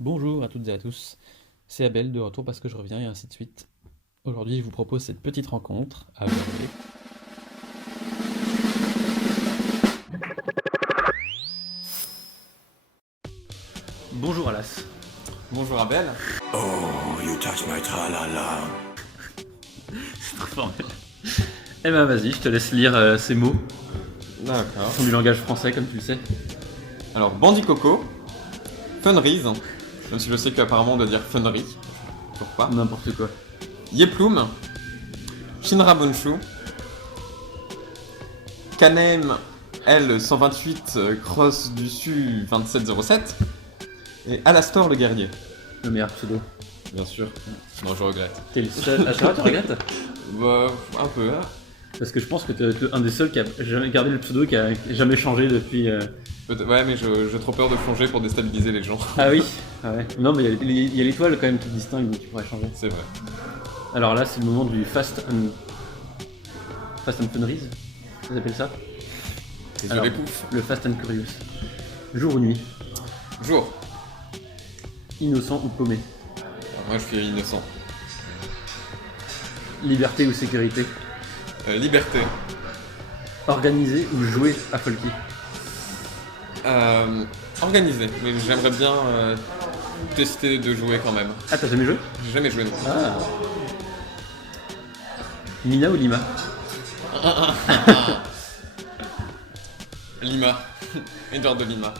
Bonjour à toutes et à tous, c'est Abel de retour parce que je reviens et ainsi de suite. Aujourd'hui, je vous propose cette petite rencontre avec... Bonjour Alas. Bonjour Abel. Oh, you touch my tra-la-la. Eh ben vas-y, je te laisse lire ces mots. D'accord. Ils sont du langage français comme tu le sais. Alors, Bandit Coco, Funrise, même si je sais qu'apparemment on doit dire Funry, pourquoi. N'importe quoi. Yeploum, Shinra Bonshu, Kanem L128 Cross du Su 2707 et Alastor le guerrier. Le meilleur pseudo. Bien sûr. Non, je regrette. T'es le seul... Ah, ça va, tu regrettes? Bah, un peu. Hein. Parce que je pense que t'es un des seuls qui a jamais gardé le pseudo, qui a jamais changé depuis... Ouais, mais j'ai trop peur de plonger pour déstabiliser les gens. Ah oui. Ah ouais. Non mais il y a l'étoile quand même qui te distingue, donc tu pourrais changer. C'est vrai. Alors là, c'est le moment du Fast and Funrise. Ça s'appelle ça? Les Alors, yeux pouf. Le Fast and Curious. Jour ou nuit? Jour. Innocent ou paumé? Moi, je suis innocent. Liberté ou sécurité? Liberté. Organisé ou jouer à Folky? Organisé, mais j'aimerais bien tester de jouer quand même. Ah, t'as jamais joué? J'ai jamais joué non. Ah. Mina ou Lima? Lima. Edward de Lima.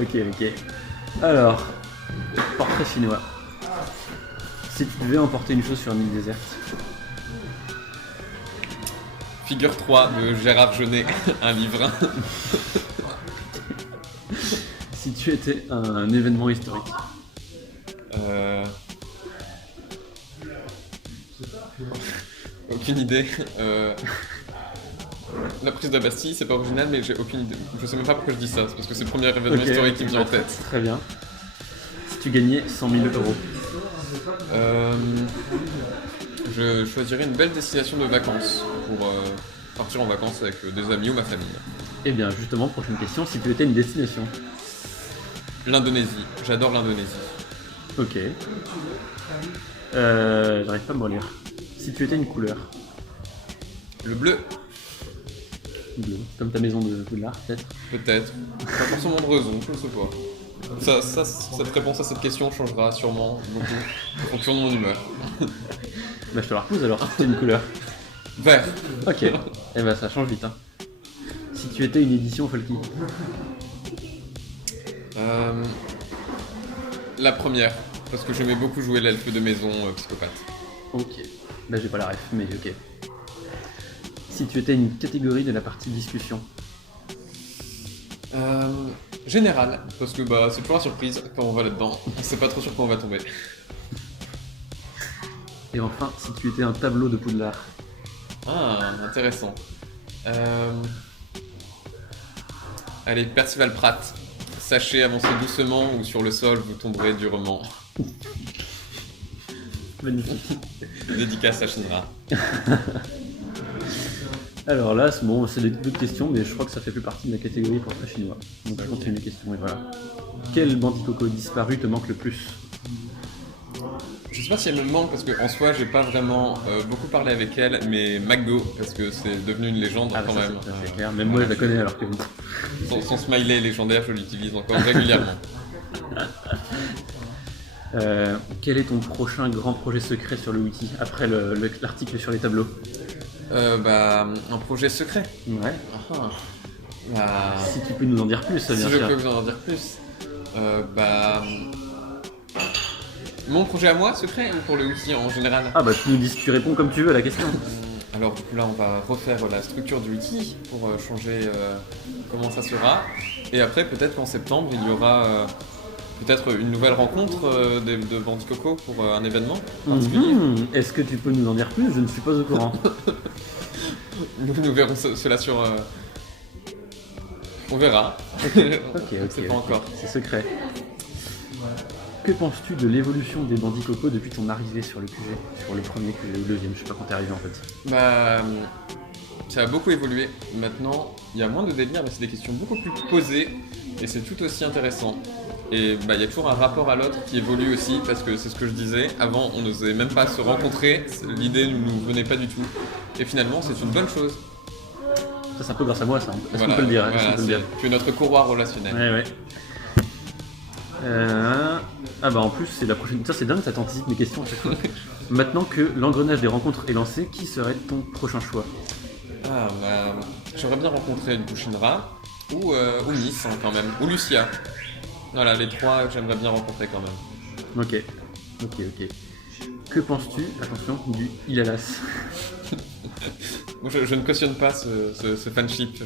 Ok. Alors, portrait chinois. Si tu devais emporter une chose sur une île déserte. Figure 3 de Gérard Jeunet, un livre. Si tu étais un événement historique. Aucune idée. La prise de la Bastille, c'est pas original, mais j'ai aucune idée. Je sais même pas pourquoi je dis ça, c'est parce que c'est le premier événement Ok, historique qui me vient en tête. Très bien. Si tu gagnais 100 000 euros. Je choisirais une belle destination de vacances pour partir en vacances avec des amis ou ma famille. Eh bien, justement, prochaine question. Si tu étais une destination. L'Indonésie, j'adore l'Indonésie. Ok. J'arrive pas à me relire. Si tu étais une couleur. Le bleu, Bleu. Comme ta maison de Poudlard, peut-être. peut-être. Pas forcément de raison, je ne sais pas. Cette réponse à cette question changera sûrement beaucoup en fonction de mon humeur. Bah, je te la repose alors. Si tu étais une couleur. Vert, Ok. Eh ben, ça change vite, hein. Si tu étais une édition Folky. la première, parce que j'aimais beaucoup jouer l'elfe de maison psychopathe. Ok. Bah, j'ai pas la ref, mais ok. Si tu étais une catégorie de la partie discussion. Général, parce que bah c'est toujours la surprise quand on va là-dedans, on sait pas trop sur quoi on va tomber. Et enfin, si tu étais un tableau de Poudlard. Ah, intéressant. Allez, Percival Pratt. Sachez avancer doucement ou sur le sol vous tomberez durement. Magnifique. Dédicace à Shinra. Alors là, c'est d'autres questions, mais je crois que ça fait plus partie de la catégorie portrait chinois. Donc je continue les questions et voilà. Quel bandit coco disparu te manque le plus? Je sais pas si elle me manque parce qu'en soi j'ai pas vraiment beaucoup parlé avec elle, mais McGo, parce que c'est devenu une légende Ah, quand ça, même. c'est clair. Même moi, je la connais alors que vous. Son smiley légendaire, je l'utilise encore régulièrement. Quel est ton prochain grand projet secret sur le wiki après l'article sur les tableaux? Un projet secret. Ouais. Ah, bah, Si tu peux nous en dire plus, ça si bien je sûr. peux vous en dire plus. Mon projet à moi, secret, ou pour le wiki en général? Ah bah tu réponds comme tu veux à la question. Alors du coup là on va refaire la structure du wiki pour changer comment ça sera. Et après peut-être qu'en septembre il y aura peut-être une nouvelle rencontre de Bandit Coco pour un événement particulier. Est-ce que tu peux nous en dire plus? Je ne suis pas au courant. Nous verrons cela sur... On verra. Ok, On ne sait pas encore. C'est secret. Que penses-tu de l'évolution des bandits coco depuis ton arrivée sur le QG? Sur le premier QG ou le deuxième, je sais pas quand t'es arrivé en fait. Bah, ça a beaucoup évolué. Maintenant, il y a moins de délire, mais c'est des questions beaucoup plus posées et c'est tout aussi intéressant. Et bah, il y a toujours un rapport à l'autre qui évolue aussi, parce que c'est ce que je disais, avant on n'osait même pas se rencontrer, l'idée ne nous venait pas du tout. Et finalement c'est une bonne chose. Ça, c'est un peu grâce à moi, ça. Est-ce qu'on Voilà, peut le dire, hein, est-ce voilà, qu'on peut le dire. tu es notre courroie relationnelle. Ouais, ouais. Ah bah en plus, c'est la prochaine. Ça, c'est dingue, ça t'anticipe mes questions à chaque fois. Maintenant que l'engrenage des rencontres est lancé, qui serait ton prochain choix? Ah, bah, j'aimerais bien rencontrer une Shinra, ou Miss hein, quand même, ou Lucia. Voilà, les trois que j'aimerais bien rencontrer quand même. Ok. Que penses-tu, attention, du Ilalas? Moi, je ne cautionne pas ce fanship,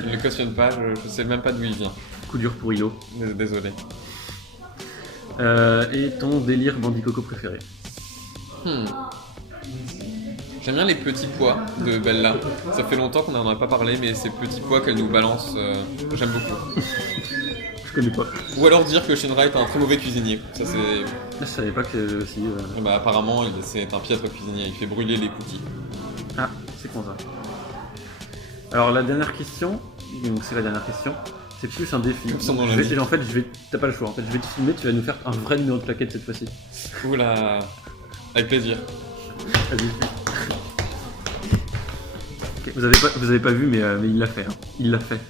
je ne le cautionne pas, je sais même pas d'où il vient. Coup dur pour Ilo. Désolé. Et ton délire Bandicoco préféré? J'aime bien les petits pois de Bella. Ça fait longtemps qu'on n'en a pas parlé, mais ces petits pois qu'elle nous balance, j'aime beaucoup. Je connais pas. Ou alors dire que Shinra est un très mauvais cuisinier. Ça c'est. Je savais pas que aussi. Bah, apparemment, c'est un piètre cuisinier. Il fait brûler les cookies. Ah, c'est con ça. Alors la dernière question, donc c'est la dernière question, c'est plus un défi. Comme son nom l'indique. En fait, t'as pas le choix. En fait, je vais te filmer, tu vas nous faire un vrai numéro de plaquette cette fois-ci. Oula, avec plaisir. Vas-y. Ok, vous avez pas vu, mais il l'a fait. Hein. Il l'a fait.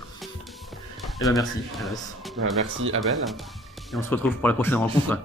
Et ben merci, Alas. Merci Abel. Et on se retrouve pour la prochaine rencontre.